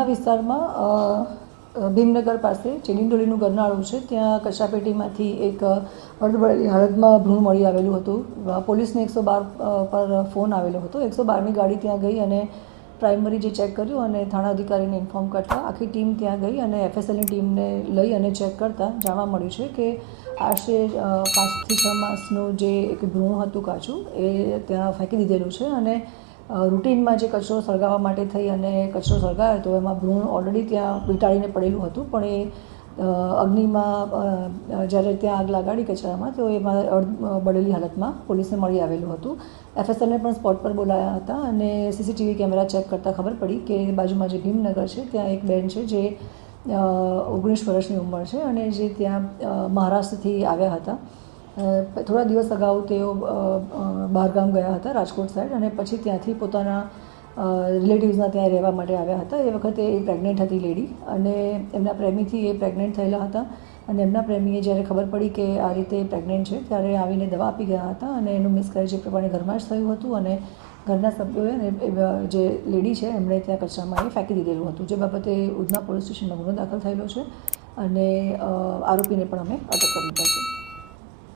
ઉધના વિસ્તારમાં ભીમનગર પાસે ચેલીન્ડોલીનું ગરનાળું છે, ત્યાં કચરાપેટીમાંથી એક અર્ધબળેલી હાલતમાં ભ્રૂણ મળી આવેલું હતું. પોલીસને 112 પર ફોન આવેલો હતો. 112ની ગાડી ત્યાં ગઈ અને પ્રાઇમરી જે ચેક કર્યું અને થાણા અધિકારીને ઇન્ફોર્મ કરતાં આખી ટીમ ત્યાં ગઈ અને એફએસએલની ટીમને લઈ અને ચેક કરતાં જાણવા મળ્યું છે કે આશરે 5 થી 6 માસનું જે એક ભ્રૂણ હતું કાચું એ ત્યાં ફેંકી દીધેલું છે અને રૂટીનમાં જે કચરો સળગાવવા માટે થઈ અને કચરો સળગાવ્યો હતો એમાં ભ્રૂણ ઓલરેડી ત્યાં વીંટાળીને પડેલું હતું, પણ એ અગ્નિમાં જ્યારે ત્યાં આગ લગાડી કચરામાં તો એમાં બળેલી હાલતમાં પોલીસને મળી આવેલું હતું. એફએસએલને પણ સ્પોટ પર બોલાયા હતા અને સીસીટીવી કેમેરા ચેક કરતાં ખબર પડી કે બાજુમાં જે ભીમનગર છે ત્યાં એક બેન છે જે 19 વર્ષની ઉંમર છે અને જે ત્યાં મહારાષ્ટ્રથી આવ્યા હતા. થોડા દિવસ અગાઉ તેઓ બહારગામ ગયા હતા, રાજકોટ સાઈડ, અને પછી ત્યાંથી પોતાના રિલેટિવ્સના ત્યાં રહેવા માટે આવ્યા હતા. એ વખતે એ પ્રેગ્નન્ટ હતી લેડી, અને એમના પ્રેમીથી એ પ્રેગ્નન્ટ થયેલા હતા અને એમના પ્રેમીએ જ્યારે ખબર પડી કે આ રીતે પ્રેગ્નન્ટ છે ત્યારે આવીને દવા આપી ગયા હતા અને એનું મિસકેરેજ એ પ્રમાણે ઘરમાં જ થયું હતું અને ઘરના સભ્યોએ જે લેડી છે એમણે ત્યાં કચરામાં એ ફેંકી દીધેલું હતું, જે બાબતે ઉધના પોલીસ સ્ટેશનમાં ગુનો દાખલ થયેલો છે અને આરોપીને પણ અમે અટક કરી દીધા છે.